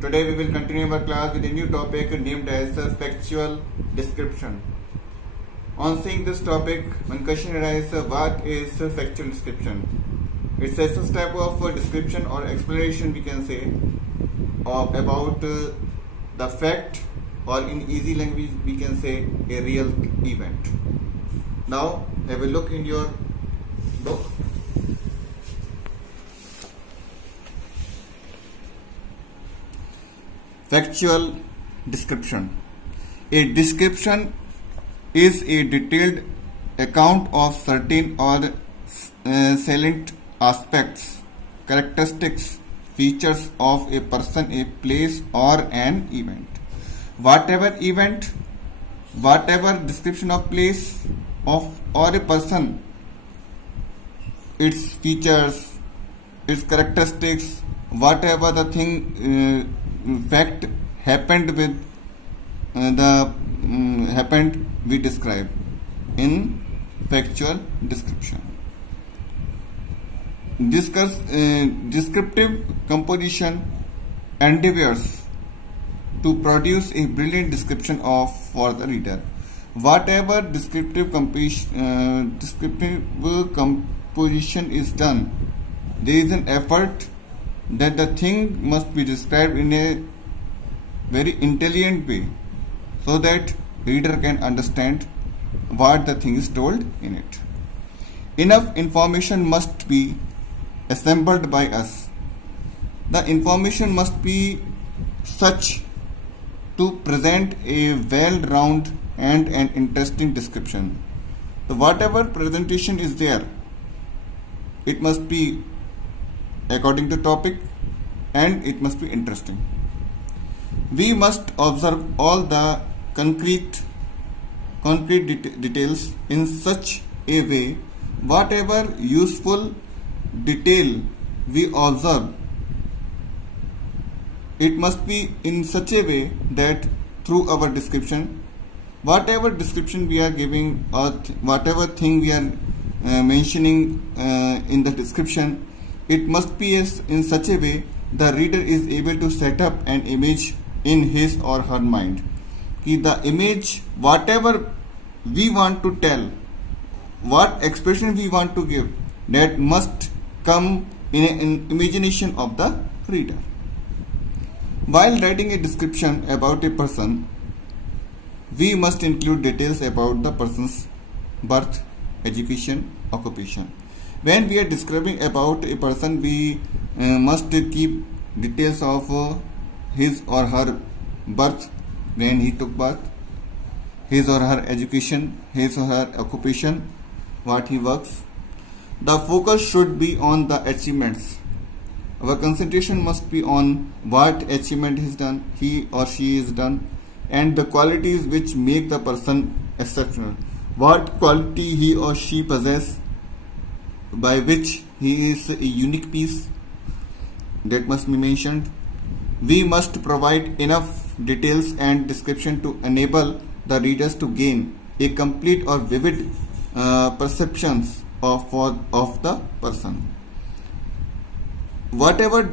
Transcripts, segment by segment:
Today we will continue our class with a new topic named as factual description. On seeing this topic, one question arises: what is factual description? It's a such type of description or explanation we can say about the fact, or in easy language we can say a real event. Now have a look in your book. Factual description. A description is a detailed account of certain or salient aspects, characteristics, features of a person, a place, or an event. Whatever event, whatever description of place of or a person, its features, its characteristics, whatever the thing fact happened with happened we describe in factual description. Descriptive composition endeavors to produce a brilliant description of for the reader. Whatever descriptive composition is done, there is an effort that the thing must be described in a very intelligent way so that reader can understand what the thing is told in it. Enough information must be assembled by us. The information must be such to present a well-rounded and an interesting description. So whatever presentation is there, it must be according to topic and it must be interesting. We must observe all the concrete details in such a way, whatever useful detail we observe, it must be in such a way that through our description, whatever description we are giving or whatever thing we are mentioning in the description, it must be in such a way the reader is able to set up an image in his or her mind. The image, whatever we want to tell, what expression we want to give, that must come in an imagination of the reader. While writing a description about a person, we must include details about the person's birth, education, occupation. When we are describing about a person, we must keep details of his or her birth, when he took birth, his or her education, his or her occupation, what he works. The focus should be on the achievements. Our concentration must be on what achievement is done, he or she is done, and the qualities which make the person exceptional. What quality he or she possesses, by which he is a unique piece, that must be mentioned. We must provide enough details and description to enable the readers to gain a complete or vivid perceptions of the person. Whatever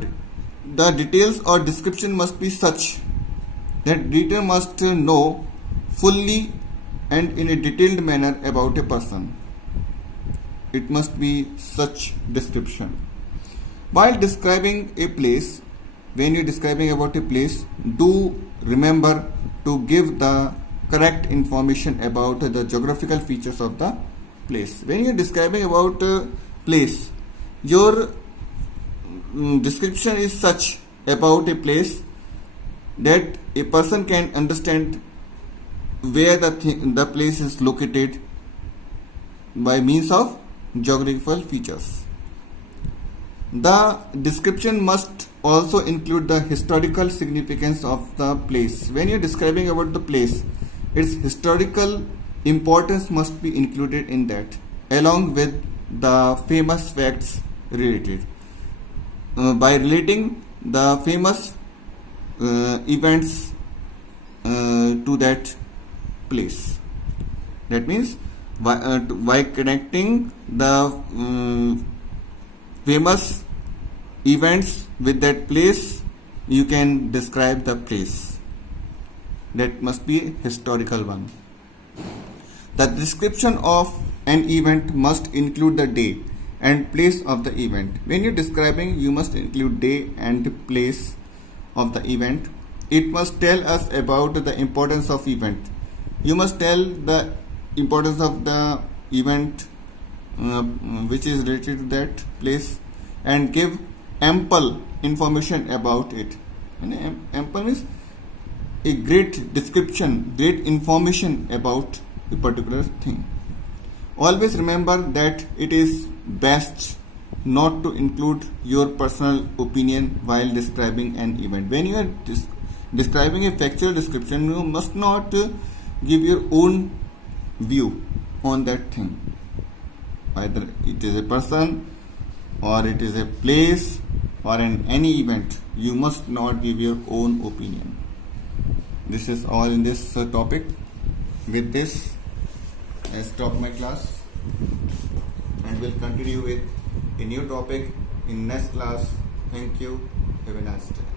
the details or description must be such that reader must know fully and in a detailed manner about a person. It must be such description. While describing a place, when you are describing about a place, do remember to give the correct information about the geographical features of the place. When you are describing about a place, your description is such about a place that a person can understand where the place is located by means of geographical features. The description must also include the historical significance of the place. When you are describing about the place, its historical importance must be included in that, along with the famous facts related. By relating the famous events to that place. That means by connecting the famous events with that place, you can describe the place. That must be a historical one. The description of an event must include the day and place of the event. When you're describing, you must include day and place of the event. It must tell us about the importance of event. You must tell the importance of the event which is related to that place, and give ample information about it. And ample means a great description, great information about a particular thing. Always remember that it is best not to include your personal opinion while describing an event. When you are describing a factual description, you must not give your own view on that thing. Either it is a person or it is a place or any event, you must not give your own opinion. This is all in this topic. With this, I stop my class and will continue with a new topic in next class. Thank you. Have a nice day.